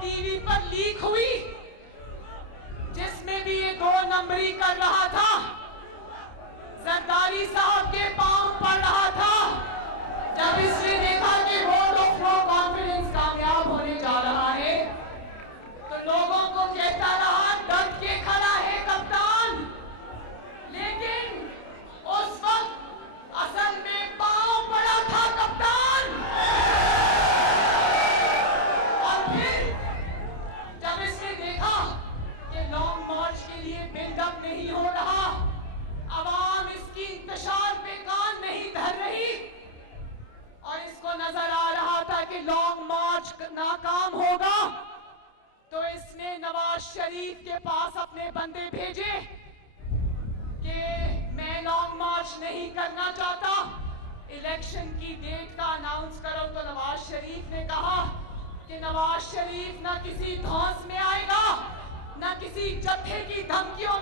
TV पर leak हुई, जिसमें भी ये 2 नंबरी कर रहा था, जरदारी साहब के पांव पड़ रहा था। जब इसने देखा कि वोट ऑफ नो कॉन्फिडेंस कामयाब होने जा रहा है, तो लोगों को कहता रहा डट के खड़ा है कप्तान, लेकिन उस वक्त असल में पांव पड़ा था कप्तान। और फिर जब इसने देखा कि लॉन्ग मार्च के लिए बिल्डअप नहीं हो रहा, अवाम इसकी इंतशार पे कान नहीं धर रही, और इसको नजर आ रहा था कि लॉन्ग मार्च नाकाम होगा, तो इसने नवाज शरीफ के पास अपने बंदे भेजे कि मैं लॉन्ग मार्च नहीं करना चाहता, इलेक्शन की डेट का अनाउंस करो। तो नवाज शरीफ ने कहा कि नवाज शरीफ ना किसी धौंस में आएगा, ना किसी जत्थे की धमकियों